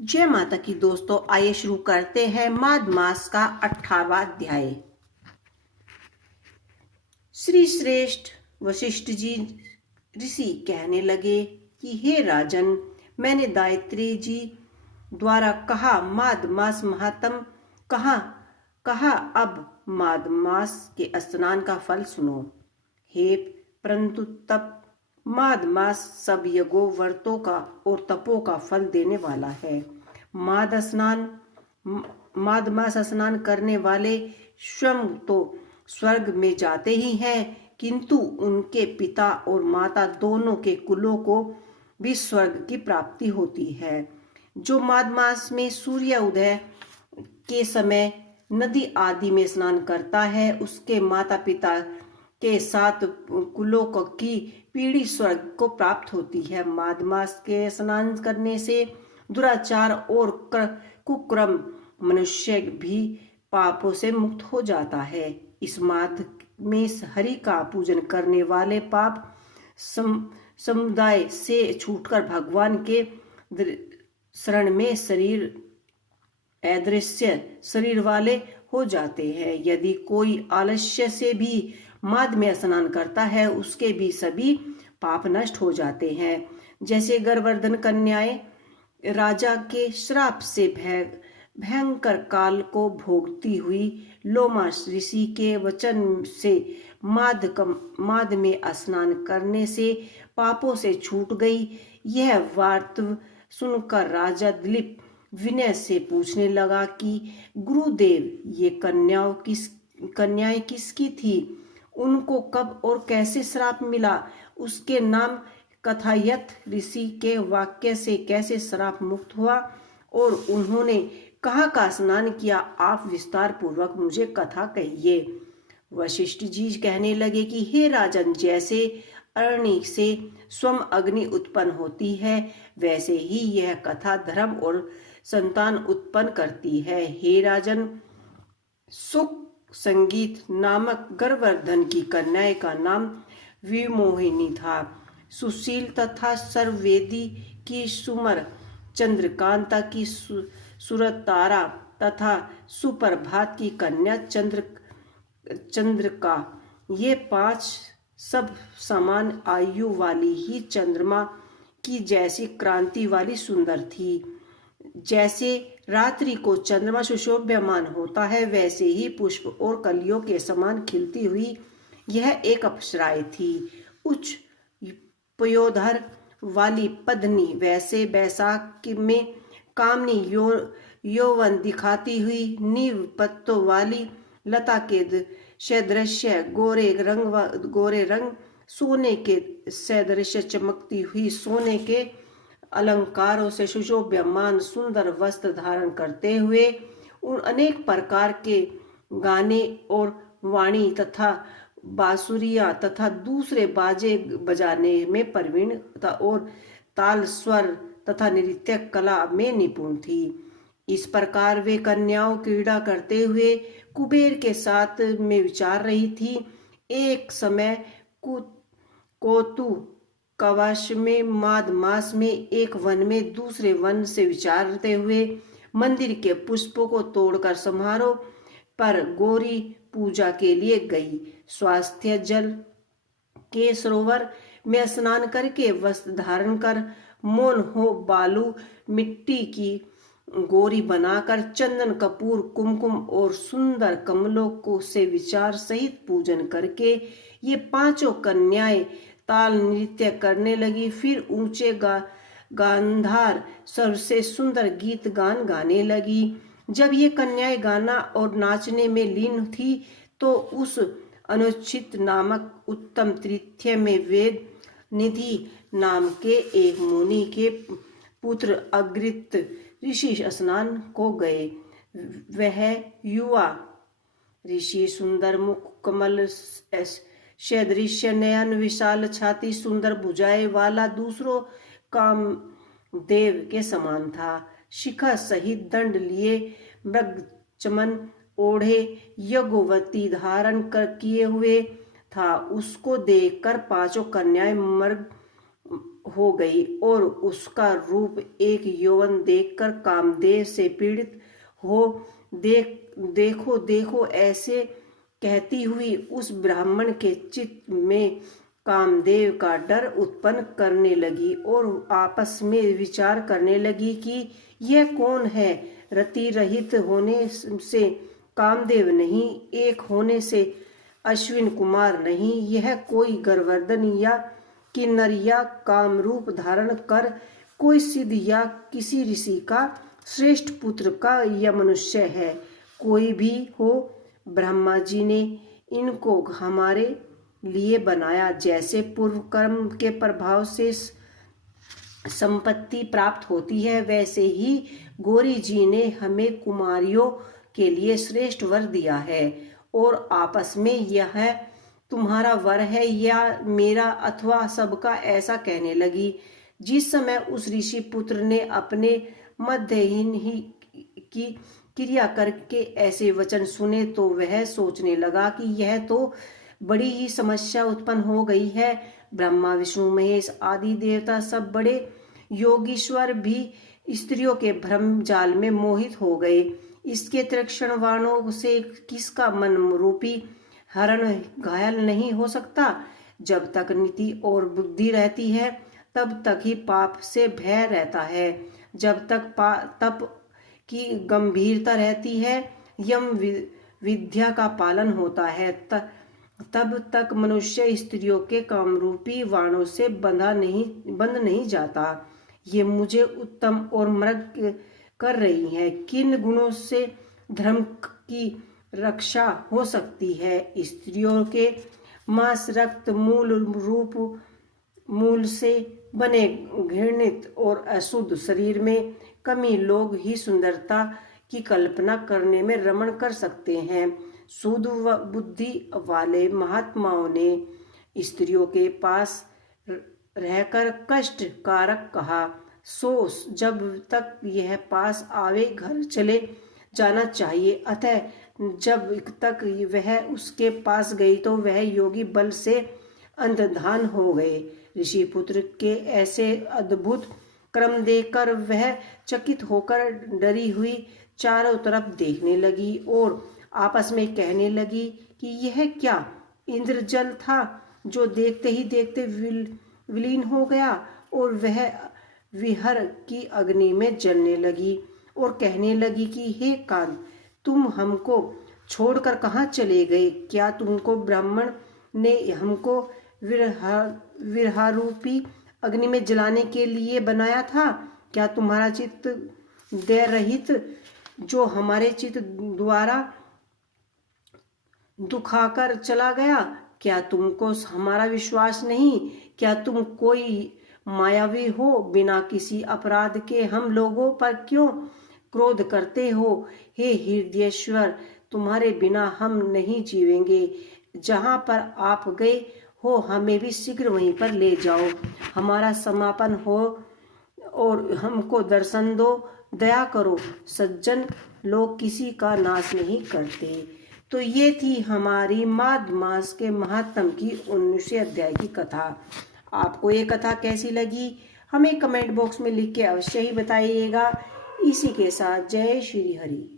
जय माता की दोस्तों, आइए शुरू करते हैं माघ मास का 18वां अध्याय। श्री श्रेष्ठ वशिष्ठ जी ऋषि कहने लगे कि हे राजन, मैंने गायत्री जी द्वारा कहा माघ मास महात्म कहा अब माघ मास के स्नान का फल सुनो। हे परंतु तप माघ मास सब यज्ञों व्रतों का और तपों का फल देने वाला है। माघ मास स्नान करने वाले स्वयं तो स्वर्ग में जाते ही हैं, किंतु उनके पिता और माता दोनों के कुलों को भी स्वर्ग की प्राप्ति होती है। जो माघ मास में सूर्य उदय के समय नदी आदि में स्नान करता है, उसके माता पिता के साथ कुलों की पीढ़ी स्वर्ग को प्राप्त होती है। माघ मास के स्नान करने से दुराचार और कुक्रम मनुष्य भी पापों से मुक्त हो जाता है। इस माघ में हरि का पूजन करने वाले पाप समुदाय से छूटकर भगवान के शरण में अदृश्य शरीर वाले हो जाते हैं। यदि कोई आलस्य से भी माघ में स्नान करता है, उसके भी सभी पाप नष्ट हो जाते हैं। जैसे गर्भवर्धन कन्याएं राजा के श्राप से भयंकर काल को भोगती हुई लोमा ऋषि के वचन से माघ में स्नान करने से पापों से छूट गई। यह वार्ता सुनकर राजा दिलीप विनय से पूछने लगा कि गुरुदेव, ये कन्याएं किसकी थी? उनको कब और कैसे श्राप मिला? उसके नाम कथायत ऋषि के वाक्य से कैसे श्राप मुक्त हुआ और उन्होंने कहाँ का स्नान किया? आप विस्तार पूर्वक मुझे कथा कहिए। वशिष्ठ जी कहने लगे कि हे राजन, जैसे अग्नि से स्वयं अग्नि उत्पन्न होती है, वैसे ही यह कथा धर्म और संतान उत्पन्न करती है। हे राजन, सुख संगीत नामक गर्भवर्धन की कन्या का नाम विमोहिनी था। सुशील तथा सर्ववेदी की सुमर, चंद्रकांता की सुरतारा तथा सुप्रभात की कन्या चंद्रिका, ये 5 सब समान आयु वाली ही चंद्रमा की जैसी क्रांति वाली सुंदर थी। जैसे रात्रि को चंद्रमा सुशोभ्यमान होता है, वैसे ही पुष्प और कलियों के समान खिलती हुई यह एक अप्सराएं थी। उच्च पयोधर वाली पद्मिनी, वैसे बैसाख में कामनी यौवन दिखाती हुई नीव पत्तों वाली लता के सदृश्य गोरे रंग सोने के सदृश्य चमकती हुई सोने के अलंकारों से सुशोभ्यमान सुंदर वस्त्र धारण करते हुए उन अनेक प्रकार के गाने और वाणी तथा बांसुरियां तथा दूसरे बाजे बजाने में प्रवीण और ताल स्वर तथा नृत्य कला में निपुण थी। इस प्रकार वे कन्याओं क्रीड़ा करते हुए कुबेर के साथ में विचार रही थी। एक समय कोतु कवश में माघ मास में एक वन में दूसरे वन से विचारते हुए मंदिर के पुष्पों को तोड़कर समारोह पर गौरी पूजा के लिए गई। स्वास्थ्य जल के सरोवर में स्नान करके वस्त्र धारण कर मौन हो बालू मिट्टी की गौरी बनाकर चंदन कपूर कुमकुम और सुंदर कमलों को से विचार सहित पूजन करके ये 5 कन्याएं ताल नृत्य करने लगी। फिर ऊंचे गांधार स्वर से सुंदर गीत गाने लगी। जब ये कन्याएं गाना और नाचने में लीन थी, तो उस अनुचित नामक उत्तम तृतीय में वेद निधि नाम के एक मुनि के पुत्र अग्रित ऋषि स्नान को गए। वह युवा ऋषि सुंदर मुख, कमल सदृश्य नयन, विशाल छाती, सुंदर भुजाएं वाला, दूसरों काम देव के समान था। शिखा सहित दंड लिए, मृग चमन ओढ़े, यज्ञवती धारण किए हुए था। उसको देखकर 5 कन्याएं मर्ग हो गई और उसका रूप एक यौवन देखकर कामदेव से पीड़ित हो देखो देखो ऐसे कहती हुई उस ब्राह्मण के चित्त में कामदेव का डर उत्पन्न करने लगी और आपस में विचार करने लगी कि यह कौन है। रति रहित होने से कामदेव नहीं, एक होने से अश्विन कुमार नहीं, यह कोई गर्वर्धन या किन्नर या कामरूप धारण कर कोई सिद्ध या किसी ऋषि का श्रेष्ठ पुत्र का या मनुष्य है। कोई भी हो, ब्रह्मा जी ने इनको हमारे लिए बनाया। जैसे पूर्व कर्म के प्रभाव से संपत्ति प्राप्त होती है, वैसे ही गौरी जी ने हमें कुमारियों के लिए श्रेष्ठ वर दिया है। और आपस में यह तुम्हारा वर है या मेरा अथवा सबका, ऐसा कहने लगी। जिस समय उस ऋषि पुत्र ने अपने मध्यहीन ही की क्रिया करके ऐसे वचन सुने तो वह सोचने लगा कि यह तो बड़ी ही समस्या उत्पन्न हो गई है। ब्रह्मा विष्णु महेश आदि देवता सब बड़े योगीश्वर भी स्त्रियों के भ्रम जाल में मोहित हो गए। इसके तीक्ष्ण बाणों से किसका मन रूपी हरण घायल नहीं हो सकता। जब तक नीति और बुद्धि रहती है तब तक ही पाप से भय रहता है। जब तक तप की गंभीरता रहती है, यम विद्या का पालन होता है, तब तक मनुष्य स्त्रियों के कामरूपी वाणों से बंध नहीं जाता। ये मुझे उत्तम और मृग कर रही है। किन गुणों से धर्म की रक्षा हो सकती है। स्त्रियों के मांस रक्त मूल से बने घृणित और अशुद्ध शरीर में कमी लोग ही सुंदरता की कल्पना करने में रमण कर सकते हैं। शुद्ध बुद्धि वाले महात्माओं ने स्त्रियों के पास रहकर कष्ट कारक कहा, सो जब तक यह पास आवे घर चले जाना चाहिए। अतः जब तक वह उसके पास गई तो वह योगी बल से अंधधान हो गए। ऋषि पुत्र के ऐसे अद्भुत क्रम देखकर वह चकित होकर डरी हुई चारों तरफ देखने लगी और आपस में कहने लगी कि यह क्या इंद्रजल था जो देखते ही देखते विलीन हो गया। और वह विहर की अग्नि में जलने लगी और कहने लगी कि हे कांत, तुम हमको छोड़कर कहाँ चले गए। क्या तुमको ब्राह्मण ने हमको विरहारूपी अग्नि में जलाने के लिए बनाया था। क्या तुम्हारा चित्त दया रहित जो हमारे चित्त द्वारा दुखाकर चला गया। क्या तुमको हमारा विश्वास नहीं। क्या तुम कोई मायावी हो। बिना किसी अपराध के हम लोगों पर क्यों क्रोध करते हो। हे हृदयेश्वर, तुम्हारे बिना हम नहीं जीवेंगे। जहाँ पर आप गए हो हमें भी शीघ्र वहीं पर ले जाओ। हमारा समापन हो और हमको दर्शन दो। दया करो, सज्जन लोग किसी का नाश नहीं करते। तो ये थी हमारी माघ मास के महात्म की 19वें अध्याय की कथा। आपको ये कथा कैसी लगी हमें कमेंट बॉक्स में लिख के अवश्य ही बताइएगा। इसी के साथ जय श्री हरि।